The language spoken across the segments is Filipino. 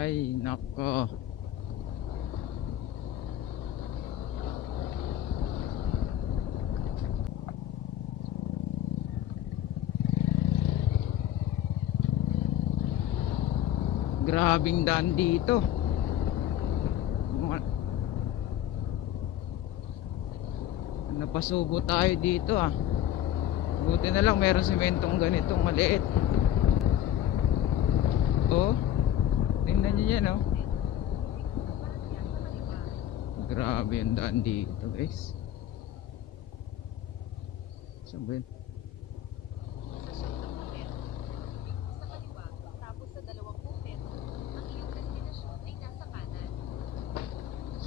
Ay, nako. Grabing daan dito. Napasubo tayo dito ah. Buti na lang meron sementong ganitong maliit. Oh, tingnan nyo yan oh. Grabe yung daan dito guys. Saan ba yun?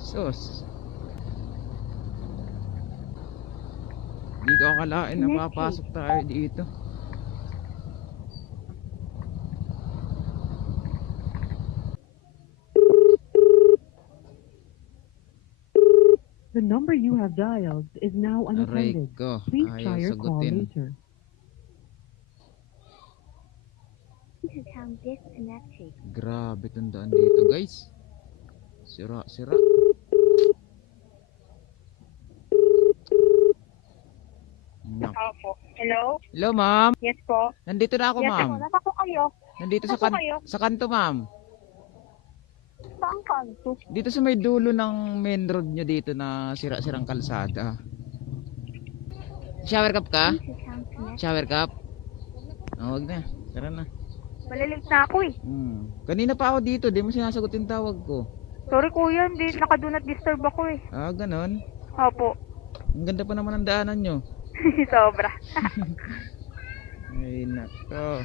Sus, di ko akalain na mapasok tayo dito. The number you have dialed is now Aray unattended. ko, Please ayaw try your call sagutin. later. Grabe itong daan dito guys. Sira, sira. Opo. Hello? Hello ma'am. Yes po. Nandito na ako Yes ma'am. po. Nasa po kayo? Nandito sa, Nasa kayo? sa kanto ma'am. Saan kanto? Dito sa may dulo ng main road nyo dito na sira-sirang kalsada. Shower cup ka? Shower cup? Oh, wag na. Tara na. Malilate na ako eh. Kanina pa ako dito, di mo sinasagutin tawag ko. Sorry kuya, hindi naka-do not disturb ako eh. Ah, ganon. Opo. Ang ganda pa naman ang daanan nyo. Sobra. Ay, nako.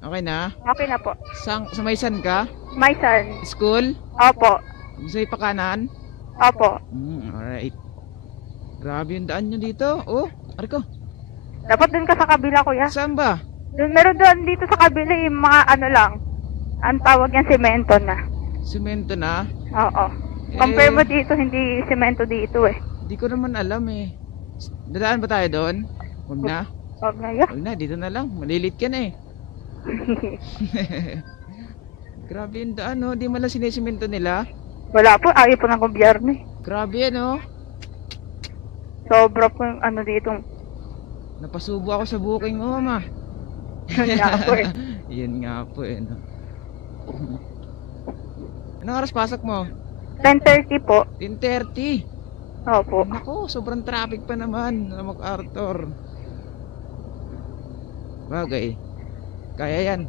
Okay na? Okay na po. Sa may san ka? My son. School? Opo. Sa may pakanan? Opo. Alright. Grabe yung daan nyo dito. Oh, arko. Dapat dun ka sa kabila kuya. Saan ba? Meron doon dito sa kabila yung mga ano lang. Ang tawag yan semento na. Semento na? Oo. Compare mo dito, hindi semento dito eh. Di ko naman alam eh. Dadaan ba tayo doon? Huwag na. Huwag na yun. Huwag na, dito na lang. Malilit ka na eh. Grabe yung daan oh. Di man lang sinisemento nila. Wala po, ayaw po ng gobyerno eh. Grabe yan oh. Sobra po yung ano dito. Napasubo ako sa booking mo mama. Yun nga po eh. Yun nga po eh no. Anong oras pasok mo? 10:30 po. 10:30. Opo. Nako, sobrang traffic pa naman sa MacArthur. Bagay. Kaya yan.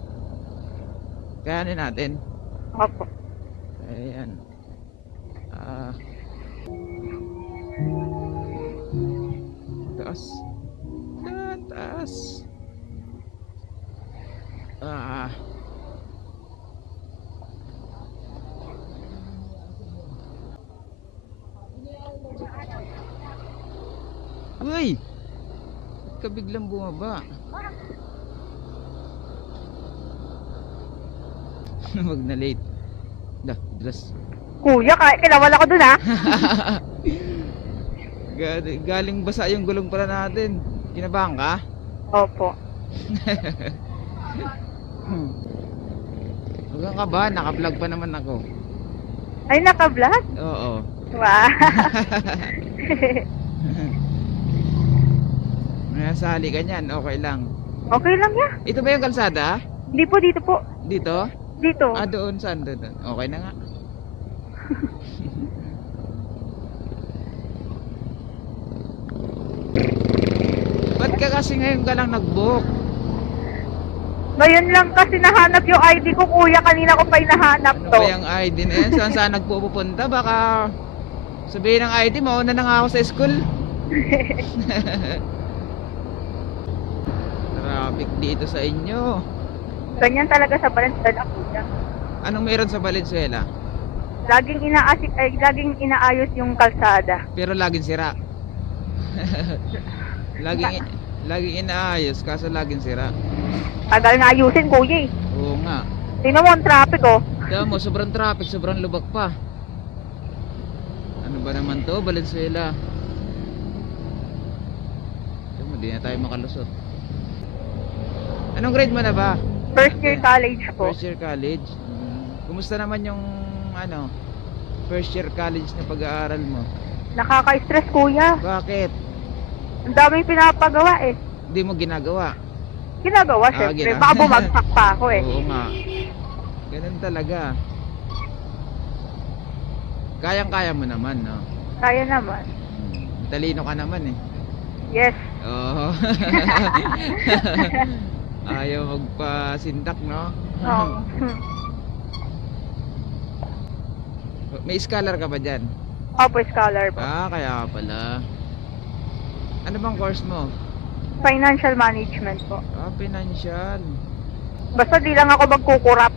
Kayanin natin. Opo. Kaya yan. Taas. Taas. Uy! Ba't ka biglang bumaba? Wag na late. Dras. Kuya, kilawala ko dun ha. Galing basa yung gulong pala natin. Kinabahan ka? Opo. Huwag kang kabahan, naka-vlog pa naman ako. Ay, naka-vlog? Oo. Wow. Nasali ka niyan, okay lang. Okay lang ya. Ito ba yung kalsada? Hindi po, dito po. Dito? Dito. Ah, doon, saan doon? Okay na nga. Ba't ka kasi ngayon ka lang nag-book? Ngayon lang kasi nahanap yung ID ko, kuya. Kanina ko pa hinahanap Ano to. ba yung ID na yan? Saan saan nagpupunta? Baka sabihin ng ID, mauna na nga ako sa school. Traffic dito sa inyo. Ganyan talaga sa Valenzuela, kuya. Anong meron sa Valenzuela? Laging inaayos yung kalsada. Pero laging sira. laging inaayos kaso laging sira. Tagal na ayusin, kuya eh. Oo nga. Tingnan mo ang traffic, oh. Kaya mo, sobrang traffic, sobrang lubak pa. Ano ba naman to, Valenzuela? Kaya mo, di na tayo makalusot. Anong grade mo na ba? First year college po. First year college? Kumusta naman yung ano, first year college na pag-aaral mo? Nakaka-stress kuya. Bakit? Ang daming pinapagawa eh. Hindi mo ginagawa? Ginagawa syempre. gina- Baka bumagsak pa ako eh. Oo nga. Ganun talaga. Kayang-kaya mo naman, no? Kaya naman. Talino ka naman eh. Yes. Oo. Ayaw magpasindak, no? Oo. May scholar ka ba dyan? Opo, scholar po. Kaya pala. Ano bang course mo? Financial management po. Financial. Basta di lang ako magkukurap.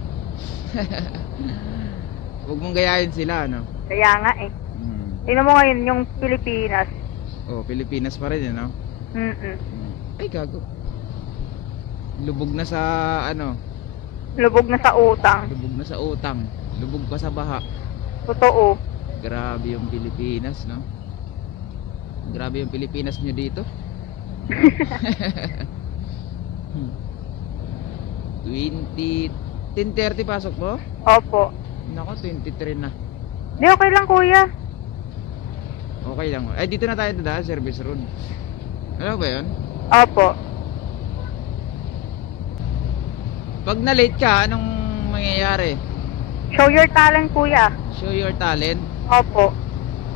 Huwag mong gayahin sila, no? Kaya nga eh. Tingnan mo ngayon yung Pilipinas. Pilipinas pa rin, no? Mm-mm. Ay, gago. Lubog na sa, ano? Lubog na sa utang. Lubog na sa utang. Lubog pa sa baha. Totoo. Grabe yung Pilipinas, no? Grabe yung Pilipinas nyo dito. 10:30 pasok mo? Opo. Nako, 23 na. Di okay lang kuya. Okay lang. Ay, dito na tayo dadaan, service road. Ano ba yun? Opo. Pag na-late ka, anong mangyayari? Show your talent kuya. Show your talent? Opo.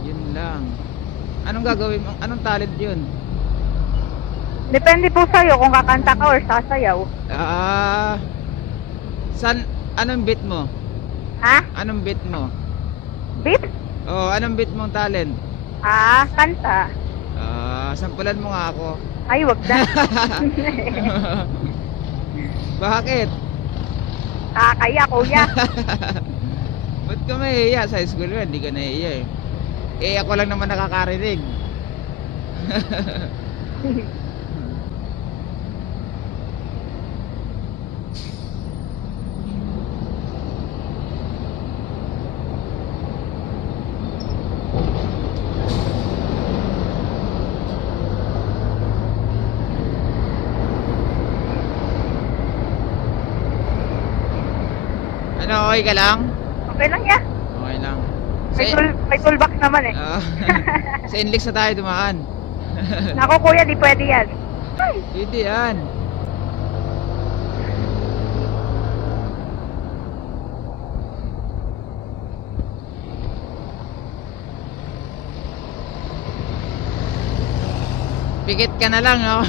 Yun lang. Anong gagawin mo? Anong talent yun? Depende po sa'yo kung kakanta ka or sasayaw. Anong beat mo? Ha? Anong beat mo? Beat? Anong beat mong talent? Kanta. Sampulan mo nga ako. Ay, wag na. Bakit? Kaya kuya. Ba't ka mahihiya? Sa school ka, hindi ka nahihiya eh. Ako lang naman nakakarinig. Ano, okay ka lang? Okay lang yan. Okay lang. May toolbox naman eh. Sa Inlex na tayo dumaan. Naku kuya, di pwede yan. Hindi yan. Pikit ka na lang, no?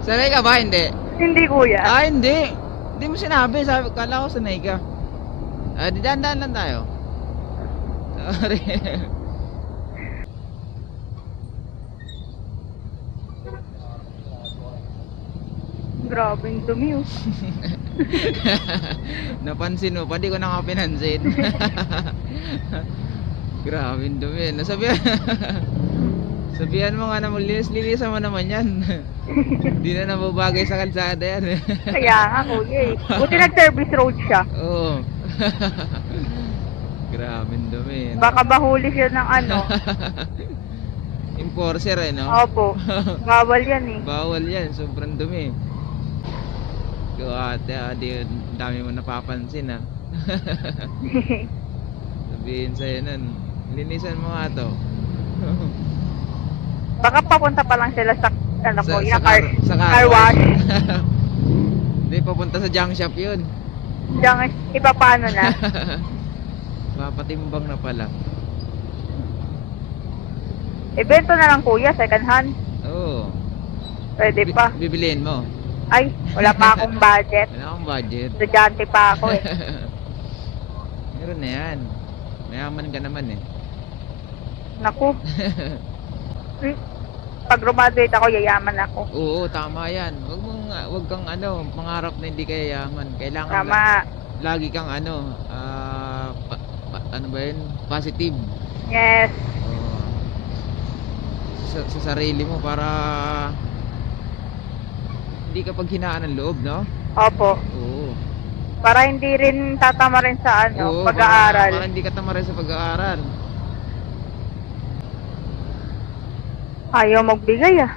Sanay ka ba? Hindi. Hindi kuya. Hindi. Hindi mo sinabi. Kala ko sanay ka. Daan-daan lang tayo. Sorry. Grabe yung dumi oh. Napansin mo pa, di ko na nga pinansin. Grabe yung dumi. Sabihan mo nga na linis-linisan mo naman yan. Di na nababagay sa kalsada yan. Kaya nga kuya eh. Buti nag-service road siya. Oo. Grabe yung dumi. Baka bahuli siya ng ano. Enforcer eh, no? Opo. Bawal yan eh. Bawal yan, sobrang dumi. Ate, dami mo napapansin ah. Sabihin sa'yo nun, linisan mo nga to. Baka papunta pa lang sila sa ano ko, yung sa car wash. Hindi, papunta sa junk shop yun. Diyan, iba paano na? Papatimbang na pala. Ibento na lang kuya, second hand. Oo. Pwede pa. Bibiliin mo. Ay, wala pa akong budget. Wala akong budget. Estudyante pa ako eh. Meron na yan. Mayaman ka naman eh. Naku. Pag graduate ako, yayaman ako. Oo, tama yan. Wag kang mangarap na hindi ka yayaman. Kailangan Tama. lagi kang ano ba yun? Positive. Yes. Sa sarili mo para hindi ka paghinaan ng loob, no? Opo. Oo. Para hindi rin tatama rin sa Oo, pag-aaral. Para hindi ka tamarin sa pag-aaral. Ayaw magbigay ah.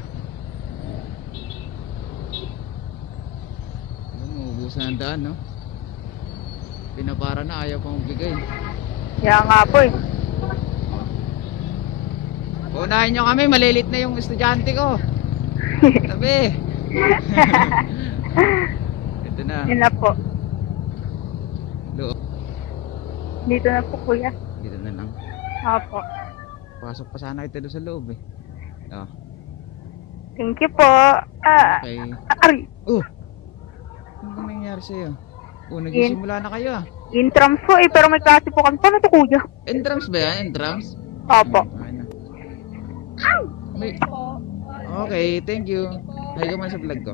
ubos na ang daan, no? Pinabara na, ayaw pang magbigay. Kaya nga po eh. Unahin nyo kami, malilit na yung estudyante ko. Tabi. Ito na. Yun na po. Loob. Dito na po kuya. Dito na lang. Opo. Pasok pa sana kita doon sa loob eh. Oh, Thank you po. okay. Ari, Oh! Ano bang nangyari sa'yo? Oh, nagsisimula na kayo ah. intrams po eh, pero may klase po kami. Paano to kuya? Entrams ba yan? Entrams? Opo. Okay na. May... Okay, thank you. Hay ka man sa vlog ko.